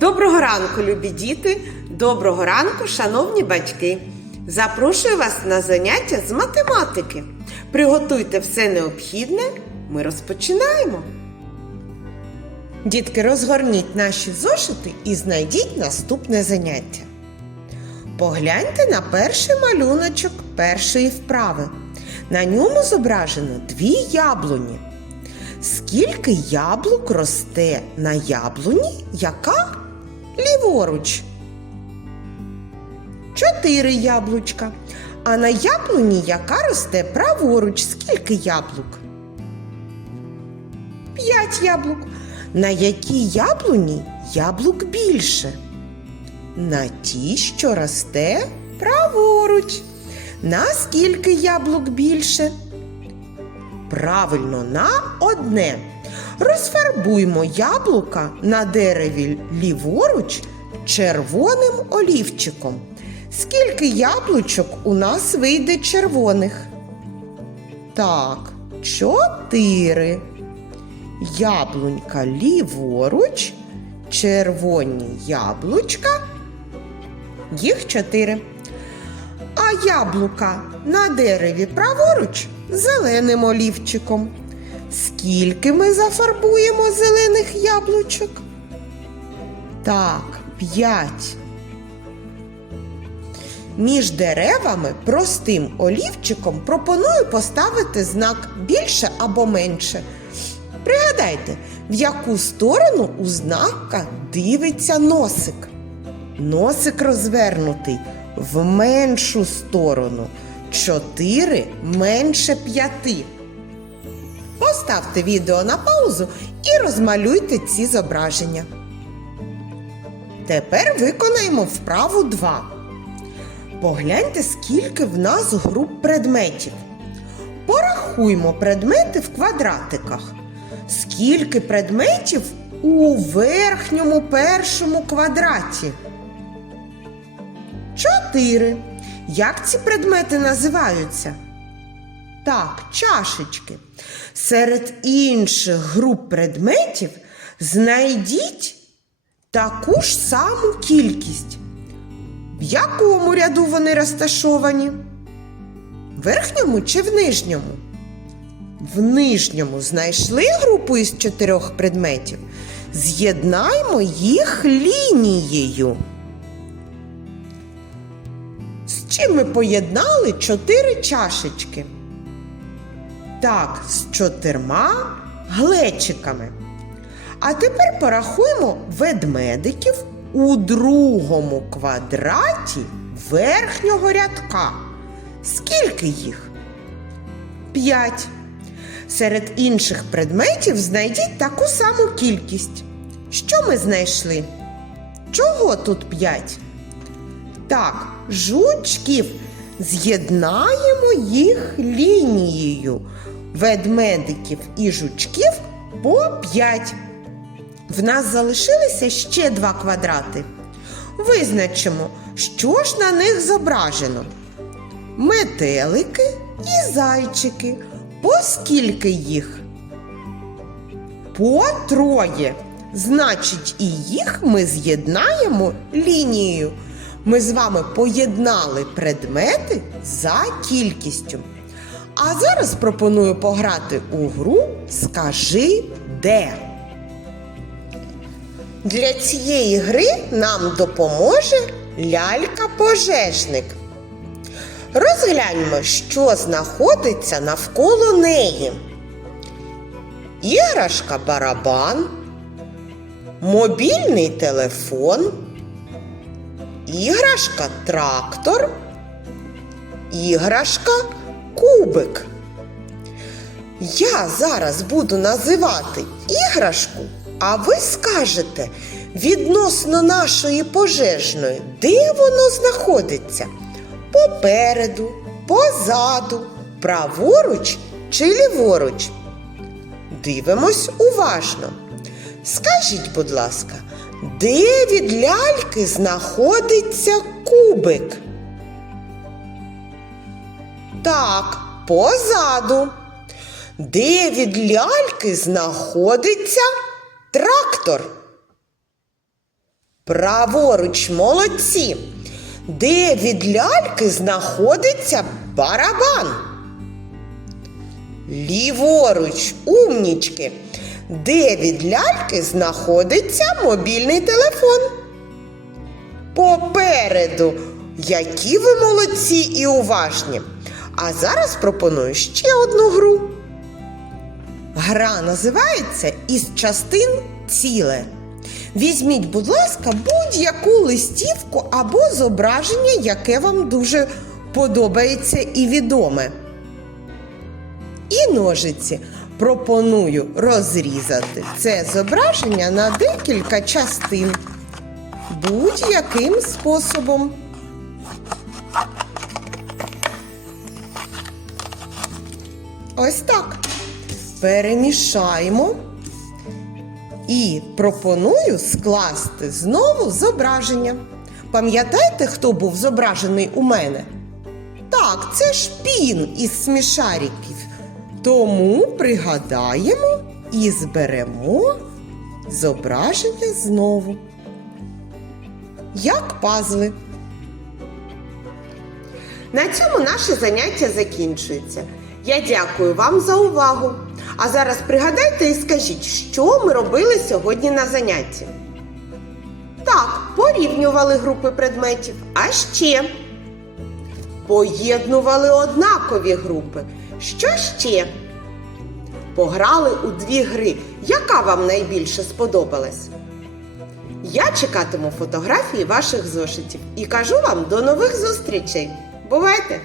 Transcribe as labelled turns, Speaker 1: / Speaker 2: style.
Speaker 1: Доброго ранку, любі діти! Доброго ранку, шановні батьки! Запрошую вас на заняття з математики. Приготуйте все необхідне. Ми розпочинаємо. Дітки, розгорніть наші зошити і знайдіть наступне заняття. Погляньте на перший малюночок першої вправи. На ньому зображено дві яблуні. Скільки яблук росте на яблуні, яка ліворуч? Чотири яблучка. А на яблуні, яка росте праворуч, скільки яблук? П'ять яблук. На якій яблуні яблук більше? На тій, що росте праворуч. На скільки яблук більше? Правильно, на одне. Розфарбуймо яблука на дереві ліворуч червоним олівчиком. Скільки яблучок у нас вийде червоних? Так, чотири. Яблунька ліворуч, червоні яблучка. Їх чотири. А яблука на дереві праворуч зеленим олівчиком. Скільки ми зафарбуємо зелених яблучок? Так, п'ять. Між деревами простим олівчиком пропоную поставити знак більше або менше. Пригадайте, в яку сторону у знака дивиться носик. Носик розвернутий в меншу сторону. 4 менше 5. Поставте відео на паузу і розмалюйте ці зображення. Тепер виконаємо вправу 2. Погляньте, скільки в нас груп предметів. Порахуймо предмети в квадратиках. Скільки предметів у верхньому першому квадраті? Чотири. Як ці предмети називаються? Так, чашечки. Серед інших груп предметів знайдіть таку ж саму кількість. В якому ряду вони розташовані? В верхньому чи в нижньому? В нижньому знайшли групу із чотирьох предметів. З'єднаймо їх лінією. З чим ми поєднали чотири чашечки? Так, з чотирма глечиками. А тепер порахуємо ведмедиків у другому квадраті верхнього рядка. Скільки їх? П'ять. Серед інших предметів знайдіть таку саму кількість. Що ми знайшли? Чого тут п'ять? Так, жучків. З'єднаємо їх лінією. Ведмедиків і жучків по 5. В нас залишилися ще два квадрати. Визначимо, що ж на них зображено. Метелики і зайчики. По скільки їх? По троє. Значить, і їх ми з'єднаємо лінією. Ми з вами поєднали предмети за кількістю. А зараз пропоную пограти у гру Скажи де. Для цієї гри нам допоможе лялька-пожежник. Розгляньмо, що знаходиться навколо неї. Іграшка барабан, мобільний телефон, іграшка трактор, іграшка кубик. Я зараз буду називати іграшку, а ви скажете відносно нашої пожежної, де воно знаходиться? Попереду, позаду, праворуч чи ліворуч? Дивимось уважно. Скажіть, будь ласка, де від ляльки знаходиться кубик? Так, позаду. Де від ляльки знаходиться трактор? Праворуч молодці. Де від ляльки знаходиться барабан? Ліворуч, умнічки. Де від ляльки знаходиться мобільний телефон? Попереду. Які ви молодці і уважні. А зараз пропоную ще одну гру. Гра називається Із частин ціле. Візьміть, будь ласка, будь-яку листівку або зображення, яке вам дуже подобається і відоме. І ножиці пропоную розрізати це зображення на декілька частин будь-яким способом. Ось так. Перемішаємо. І пропоную скласти знову зображення. Пам'ятаєте, хто був зображений у мене? Так, це ж пін із смішариків. Тому пригадаємо і зберемо зображення знову. Як пазли. На цьому наше заняття закінчується. Я дякую вам за увагу. А зараз пригадайте і скажіть, що ми робили сьогодні на занятті. Так, порівнювали групи предметів. А ще поєднували однакові групи. Що ще? Пограли у дві гри. Яка вам найбільше сподобалась? Я чекатиму фотографії ваших зошитів і кажу вам до нових зустрічей. Бувайте!